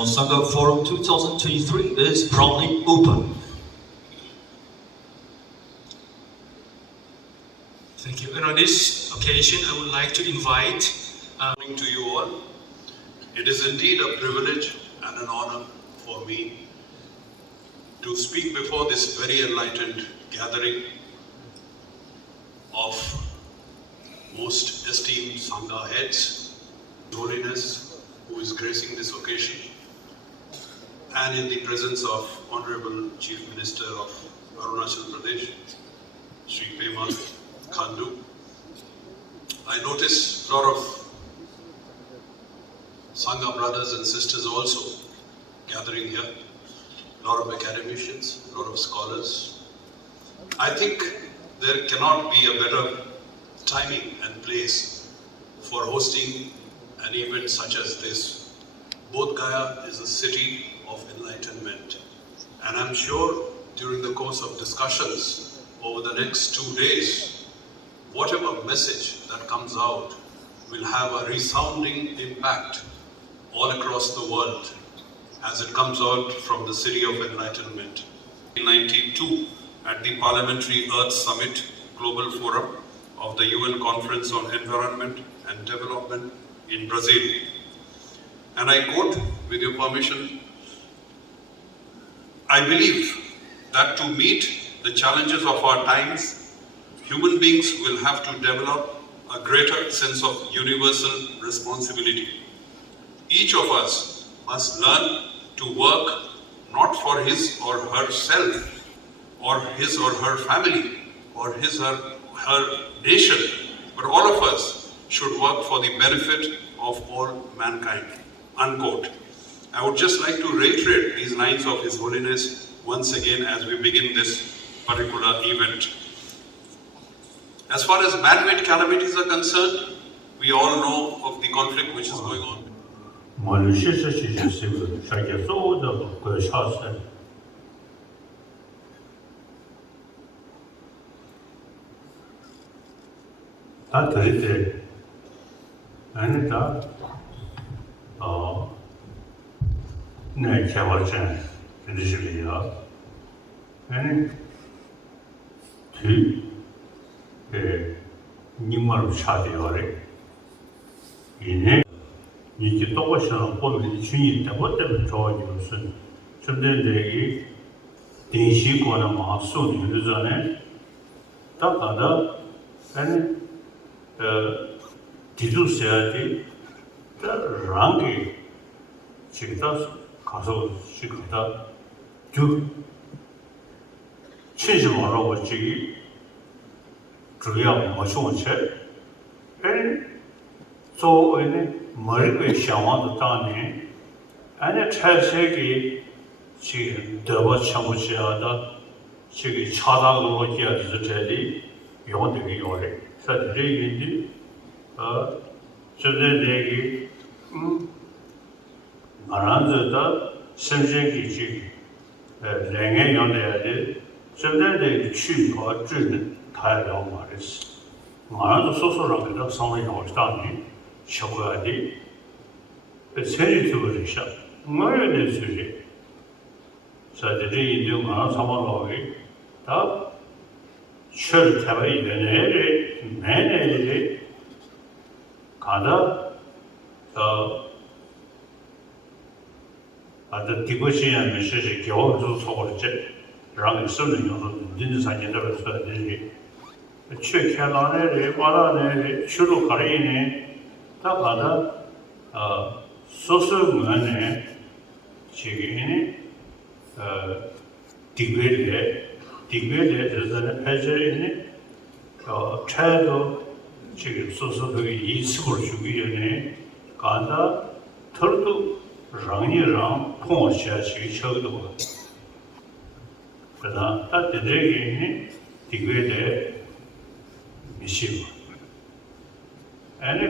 International Sangha Forum 2023 is proudly open. Thank you. And on this occasion, I would like to invite to you all. It is indeed a privilege and an honor for me to speak before this very enlightened gathering of most esteemed Sangha heads, His Holiness, who is gracing this occasion, and in the presence of Honorable Chief Minister of Arunachal Pradesh, Sri Pema Khandu. I notice a lot of Sangha brothers and sisters also gathering here, a lot of academicians, a lot of scholars. I think there cannot be a better timing and place for hosting an event such as this. Bodhgaya is a city of enlightenment, and I'm sure during the course of discussions over the next 2 days, whatever message that comes out will have a resounding impact all across the world as it comes out from the city of enlightenment. In 1992, at the Parliamentary Earth Summit Global Forum of the UN Conference on Environment and Development in Brazil. And I quote, with your permission, I believe that to meet the challenges of our times, human beings will have to develop a greater sense of universal responsibility. Each of us must learn to work not for his or herself, or his or her family, or his or her nation, but all of us should work for the benefit of all mankind. Unquote. I would just like to reiterate these lines of His Holiness once again as we begin this particular event. As far as man-made calamities are concerned, we all know of the conflict which is going on. 이게 똑같이는 보면 주인이 때문에 좋아지고선 좀더되기 대시고나 마수는 유전에 딱하다 아니 디두세야지 랑게 지금다 가서 지금다 쭉 최소한으로 지기 주요 모션체 에 소에는 머리에 샤워도 다네 아니 차세기 지금 더버 참으셔다 지금 차다로 기야도 되지 요원들이 요래 사실이 저들에게 말한다 심생기 지 랭에 연대야지 저들에게 취고 주는 다야로 말했어 말도 소소하게 상황이 나왔다니 쇼가디 세리투를 샤 뭐를 쓰지 사들이 이제 말한 상황이 다 철 타버리 되네 매네리 가다 아주 디고시한 메시지 겨우도 속을지 랑 쓰는 용도 진짜 사진들을 써야 되지 최캐나네 바라네 주로 가리네 다 가다 소설문에 지금이 디베레에서는 해제니 차도 지금 소설이 이습을 주기 전에 가다 털도 랑이랑 통화시야지 저기도 그러나 따뜻하게 디베레 미시고 아니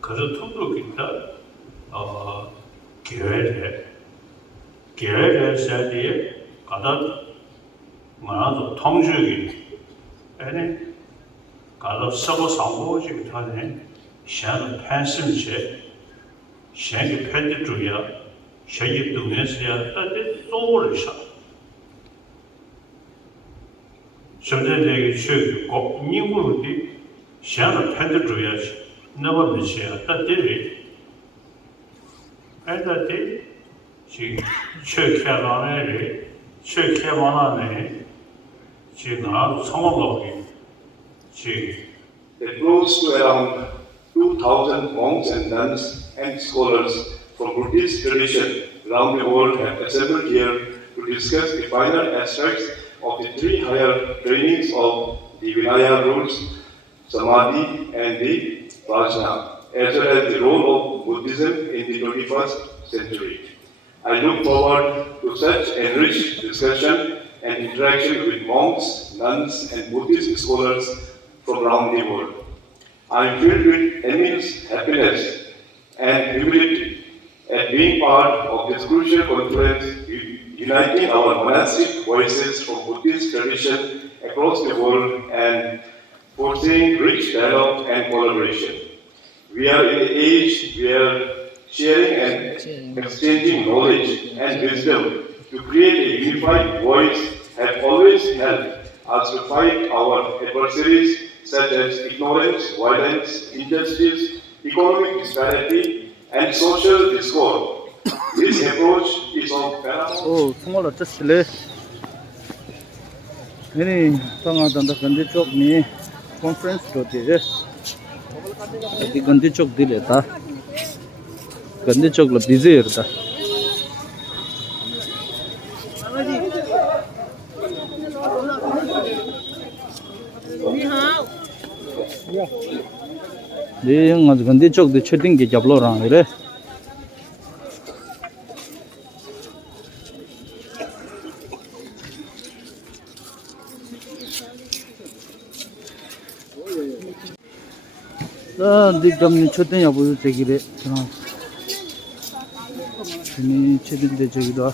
그저 통도 있다 기회에 사이에 가다 말아도 통주기 아니 가다 서버 상고지 타네 샤는 팬심체 샤기 팬드 주야 学习多年时间，但这做了啥？甚至这个学国你我的想了拍的主要是，那么没想，但这里，哎，那这是去开了那里，去开完了呢，是拿长老的，是。It grows to around 2,000 monks and nuns and scholars from Buddhist tradition around the world have assembled here to discuss the final aspects of the three higher trainings of the Vinaya rules, Samadhi and the Prajna, as well as the role of Buddhism in the 21st century. I look forward to such enriched discussion and interaction with monks, nuns and Buddhist scholars from around the world. I am filled with immense happiness and humility at being part of this crucial conference uniting our monastic voices from Buddhist tradition across the world and foreseeing rich dialogue and collaboration. We are in an age where sharing and exchanging knowledge and wisdom to create a unified voice have always helped us to fight our adversaries such as ignorance, violence, injustice, economic disparity, and social discord. This approach is of paramount. Oh, small just le. Any tanga tanda gandhi chok ni conference to de. Ati gandhi chok dile ta. Gandhi chok la busy ta. Di yang gandhi chok de chatting ke jablo rang re. Di gamni choten ya bu te gire kana ni chedin de jigida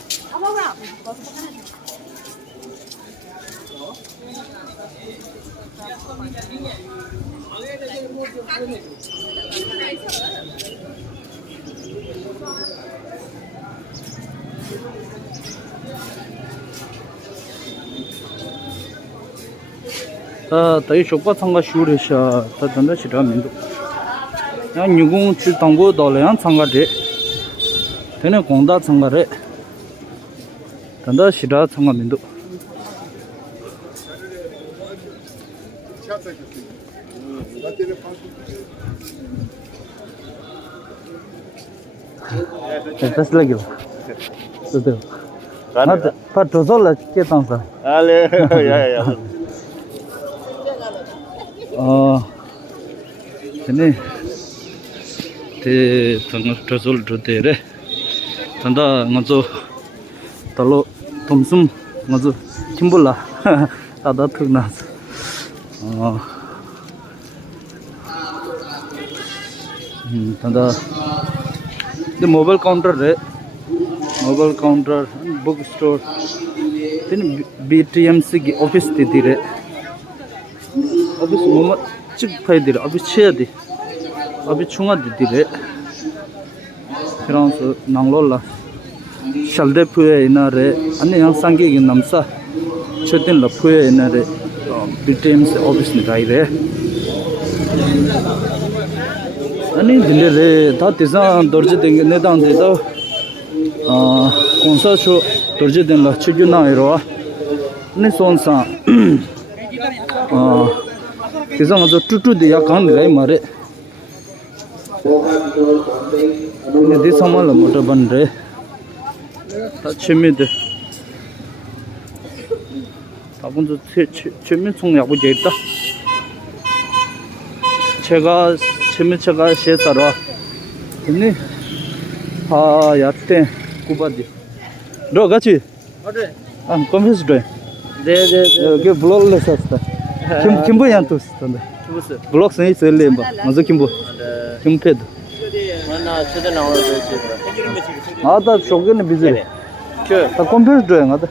tai shokpa thanga shure sha ta danda shira mindu ya nyugung chu tangbo dole yang thanga de tene gongda thanga re danda shira thanga mindu tas lagi betul ada pa tozol la ke tangsa ale ya ini te tanga tozol jote re tanda ngazo talo tomsum ngazo kimbola ada thugna tanda the mobile counter re mobile counter bookstore tin BTMC ki office ti dire office moma chik phai dire office che di office chunga di dire France nanglola shalde phuye ina re ani yang sangi gi namsa chetin la phuye ina re BTMC office ni dai re ani dile re ta tisa dorje denge ne dang de da konsa cho dorje den la chigyu na iro ni sonsa tisa ngazo tutu de ya kan gai mare ni de samal motor ban re ta chimi de ta bunzo chimi chung ya bu je ta 제가 재미체가 시에따라 근데 아 야때 구바디 너 같이 어디 안 컨ference 돼 네네 그 블로그를 썼다 김보양 또 썼다 무슨 블로그 선이 쓸래 봐 먼저 김보 김패드 만나 최대 나오는 거 아다 쇼게는 비지 다 컨ference 돼 나다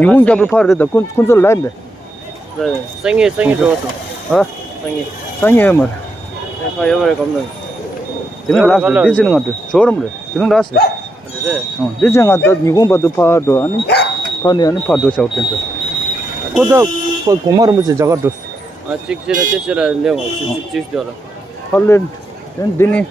이분 잡을 파르다 콘솔 라인데 네 생이 좋았어 상이에 뭐 내가 여벌에 겁는 이는 라스 디지는 것도 저름래 이는 라스 대장아 더 니공바도 파도 아니 파니 아니 파도 샤우텐데 코다 고마르 무지 자가도 아 찍시라 레오 찍시더라 할렌 디니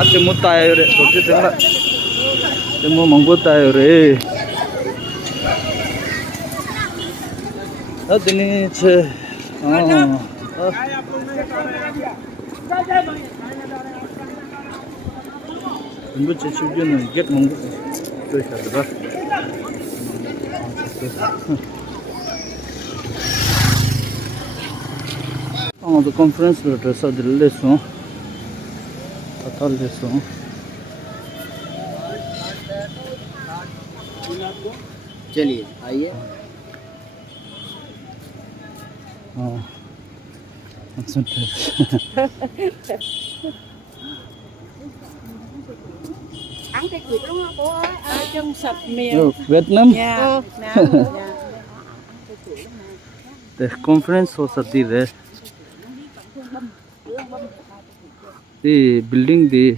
आते मुत्ता आयो रे सोचे तेरा ते मो मंगोता आयो रे अदनी छे इनको चीज़ ने गेट मंगो तो शायद तो कॉन्फ्रेंस लेटर सा दिल्ली सो चलिए आइए ăn cái quýt đúng không cô ơi? Trong sập miệng. Vietnam. Dạ. The conference हो सकती है. The building the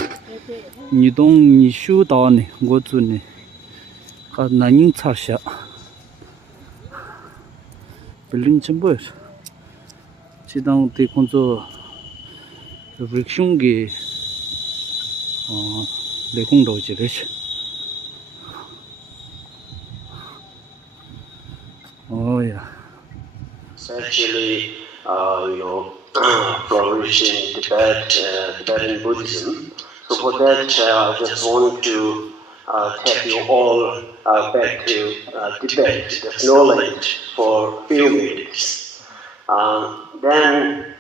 Nidong Nishu Dawn go to ne. Ka naning 차샤. Building 전부. 지당 때 건조 브릭숑기 레공도지르시. Oh yeah. Actually, flourishing Tibetan Buddhism. So for that, I just want to take you all back to Tibet, the knowledge for few minutes. Then,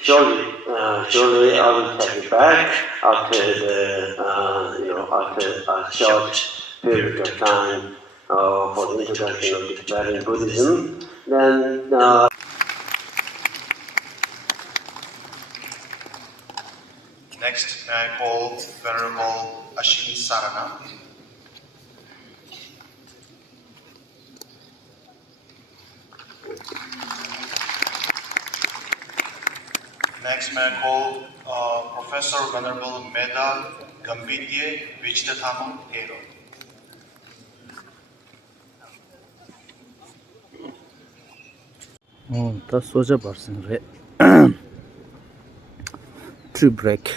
surely I will take you back after after a short period of time. For the introduction of Tibetan Buddhism, then next, may I call Venerable Ashin Sarana. Next, may I call Professor Venerable Meda Gambidye Vichtatamam Ero. Oh, that's such a person, right? To break.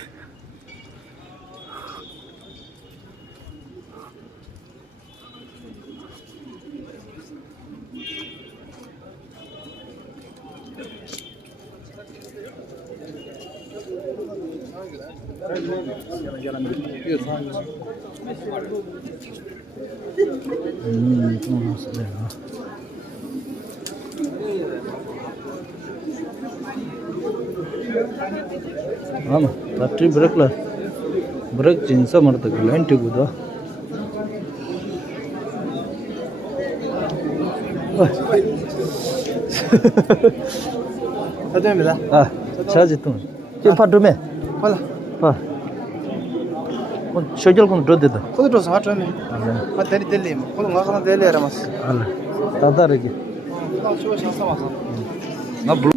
Lama, battery break la. Break jinsa marta ke line tigu da. Ada mila? Ah, charge tu. Ke padu me? Wala. Pa. Kon schedule kon do de da. Kod do sa me. Ma teri delli ma. Kod ngakana delli ara mas. Allah. Tada regi. Şu şansa mas. Na blu.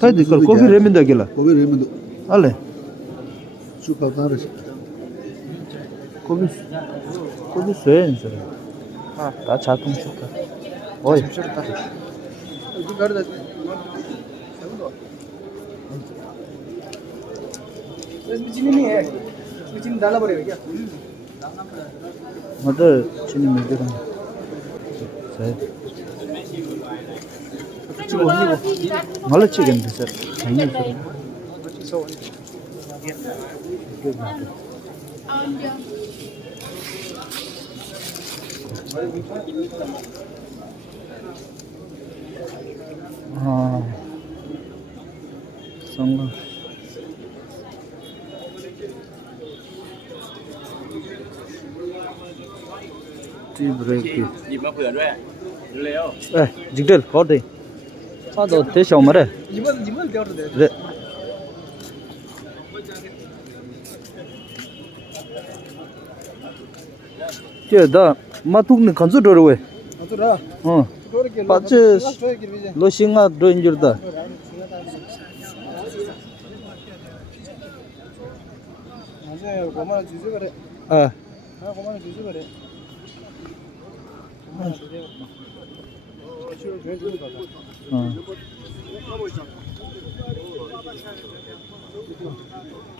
Haydi kal kofi remin da gela. Kofi remin. Ale. Şu kadar. Kofi söyle sen. Ha, da çarpım şurada. Oy. Şurada. Bu garda. इसमें चीनी नहीं है इसमें चीनी डालना पड़ेगा क्या मतलब चीनी मिल गया सही मतलब चिकन भी सर नहीं सर हाँ संग break nhìn mà vừa rồi leo 에 직들 거기 차도 대시 오마래 nhìn mà đeo được 그래 제다 마툭니 간주 들어왜 어더라. 어 그렇게 빠져 저기 이제. 로싱아 로인저다 나중에 5만 원 주지 그래. 아 5만 원 주지 그래.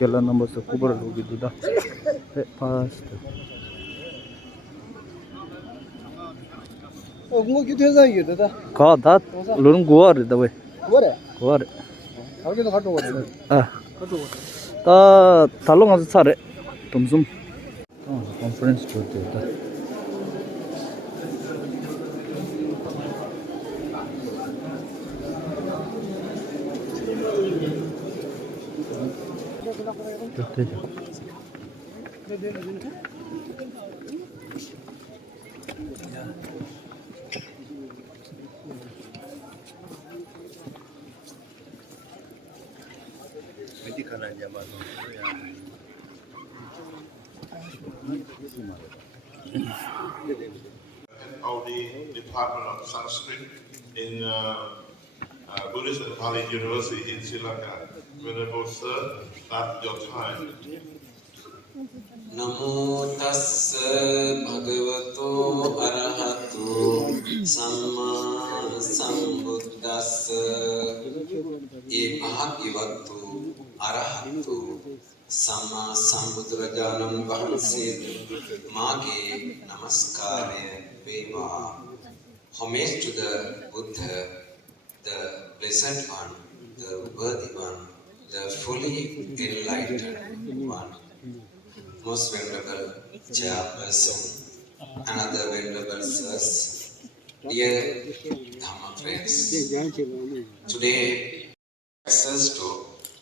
Jalan nomor 10 baru gitu dah. Pas. 뭔가 기도 해서 이게 다. 다 르는 고아르다 왜. 그래. 고아르. 거기도 가도 그래. 아. 다 달롱 가서 차래. 덤숨. 컨퍼런스 좋다. 좋대죠. Of the Department of Sanskrit in Buddhist and Pali University in Sri Lanka. Venerable Sir, that's your time. Namo tassa bhagavato arahato samma sambuddhassa bhagavato arahato samma sambuddhajanam vahanse mage namaskare veva. Homage to the Buddha, the Blessed One, the Worthy One, the fully enlightened one. Most venerable chairperson, another venerable sirs, dear Dhamma friends, today access to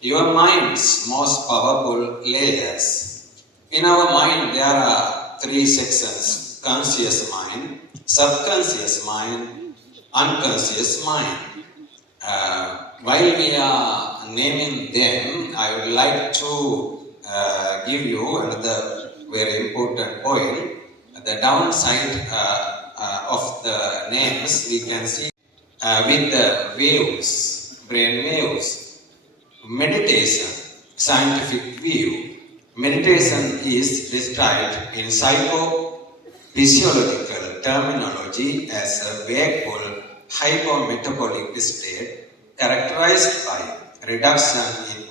your mind's most powerful layers. In our mind there are three sections: conscious mind, subconscious mind, unconscious mind. While we are naming them, I would like to give you another very important point. The downside of the names we can see with the waves, brain waves. Meditation, scientific view. Meditation is described in psychophysiological terminology as a wakeful hypometabolic state characterized by reduction in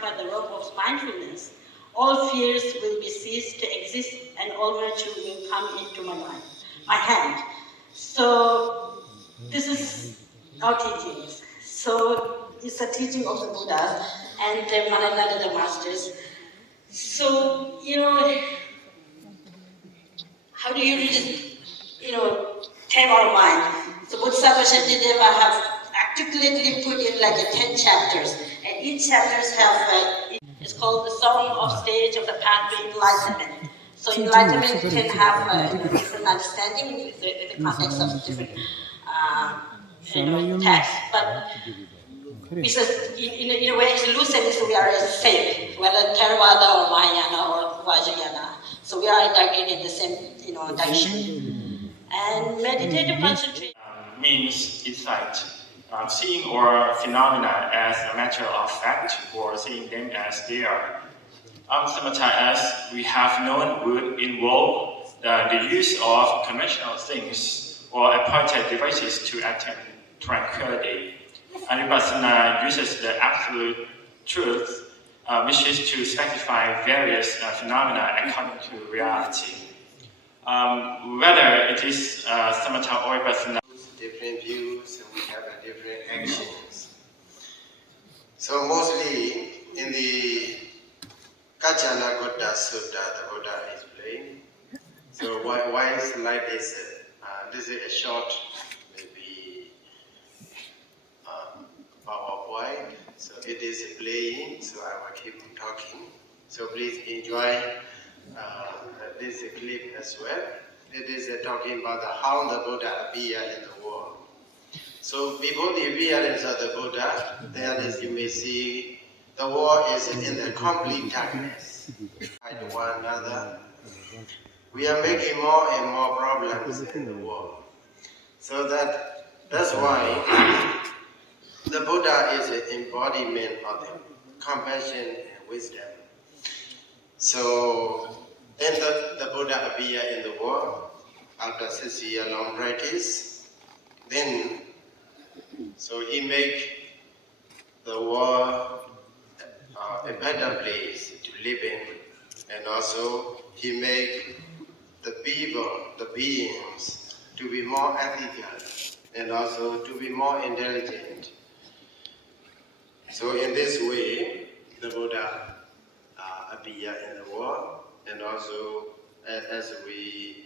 by the rope of mindfulness, all fears will be ceased to exist and all virtue will come into my hand. So this is our teachings. So it's a teaching of the Buddhas and the Manananda, the masters. So, how do you really, tame our mind? So Bodhisattva Shantideva have articulately put in like 10 chapters, and each chapters have, it's called the Song of Stage of the Path to Enlightenment. So enlightenment can have different understanding in the context of different texts, but because in a way it's lucid, so we are safe, whether Theravada or Mahayana or Vajrayana. So we are integrated in the same direction. And meditative concentration means insight, seeing or phenomena as a matter of fact or seeing them as they are. Sometimes as we have known would involve the use of conventional things or appointed devices to attain tranquility. And Vipassana uses the absolute truth, which is to specify various phenomena according to reality. Whether it is samatha or vipassana, different views and we have different actions. So mostly in the Kajana Gotta Sutta, the Buddha is playing. So why is like this? This is a short, maybe PowerPoint. So it is playing. So I will keep talking. So please enjoy this clip as well. It is talking about how the Buddha appeared in the world. So before the appearance of the Buddha, there is, you may see, the world is in the complete darkness. Fight one another. we are making more and more problems in the world. So that's why the Buddha is an embodiment of the compassion and wisdom. So then the Buddha appeared in the world after 6-year-long practice. Then, so he make the world a better place to live in, and also he make the people, the beings, to be more ethical and also to be more intelligent. So in this way, the Buddha appear in the world, and also as we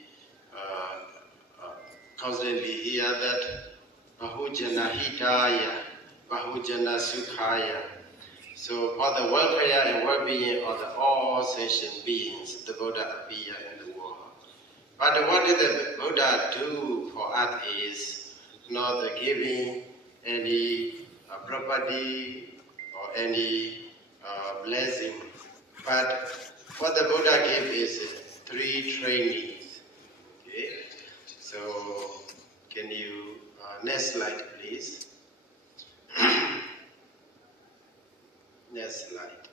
constantly hear that Bahujana Hitaya, Bahujana Sukhaya. So for the welfare and well-being of the all sentient beings, the Buddha appear in the world. But what did the Buddha do for us is not giving any property or any blessing. But what the Buddha gave is 3 trainees. Okay? So can you next slide, please? Next slide.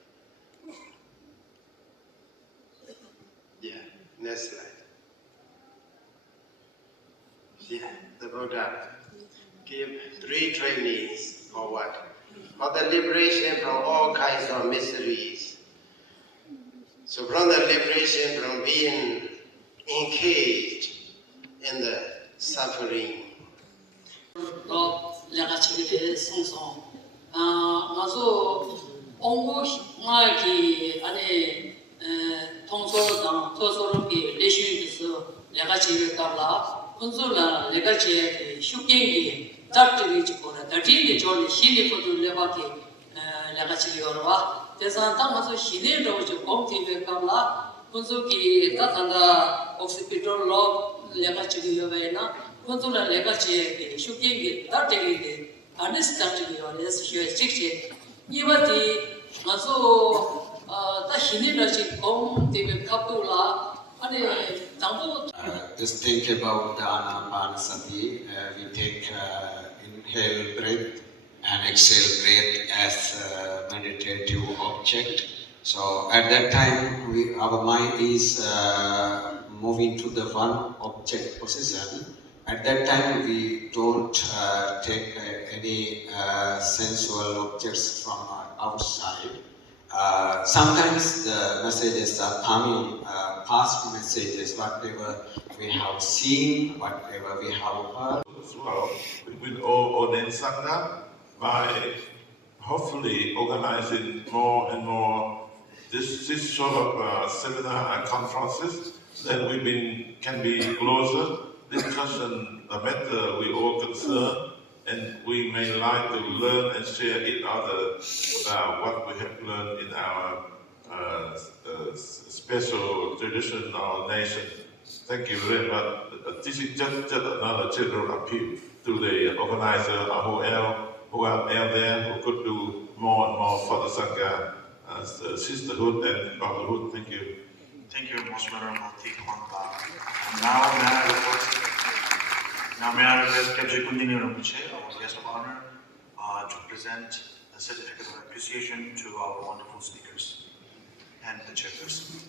Yeah, next slide. Yeah, the Buddha gave 3 trainees for what? For the liberation from all kinds of miseries. So from the liberation from being encaged in the suffering. Just think about the Anapanasati. We take inhale breath and exhale breath as a meditative object. So at that time, our mind is moving to the one object position. At that time, we don't take any sensual objects from outside. Sometimes the messages are coming, past messages, whatever we have seen, whatever we have heard. As well, with all ordained Sangha, by hopefully organizing more and more this sort of seminar and conferences, then we can be closer, discussion the matter we all concern, and we may like to learn and share each other about what we have learned in our special tradition or nation. Thank you very much. This is just another general appeal to the organizer who are out there who could do more and more for the Sangha, sisterhood and brotherhood. Thank you. Thank you, Most Venerable Thich Quang Ba. Now may I request Kebje Kundini Rinpoche, our guest of honor, to present a certificate of appreciation to our wonderful speakers and the chairperson.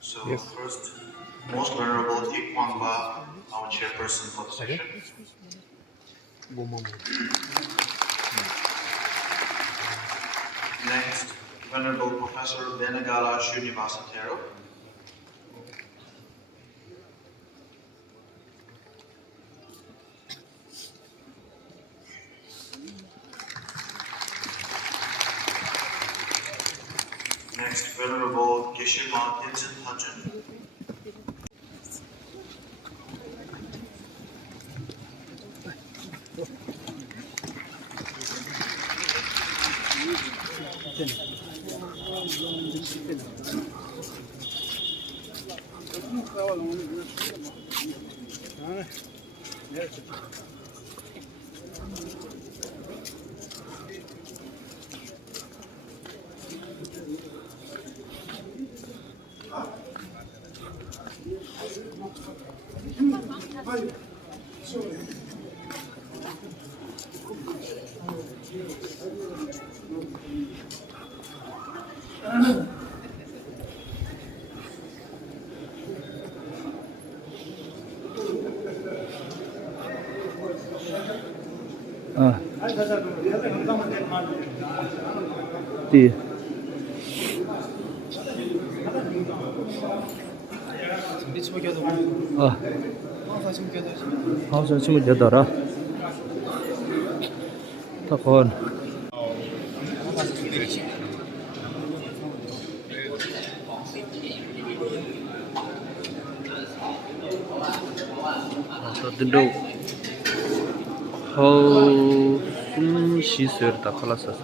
So first, Most Venerable Thich Quang Ba, our chairperson for the session. Next, Venerable Professor Benagala Srinivasatero. Next, Venerable Geshe-ma Tenzin Thajin. 디 항상 지금 되더라. 타건. 든도 숨 쉬어야 다 칼라서서.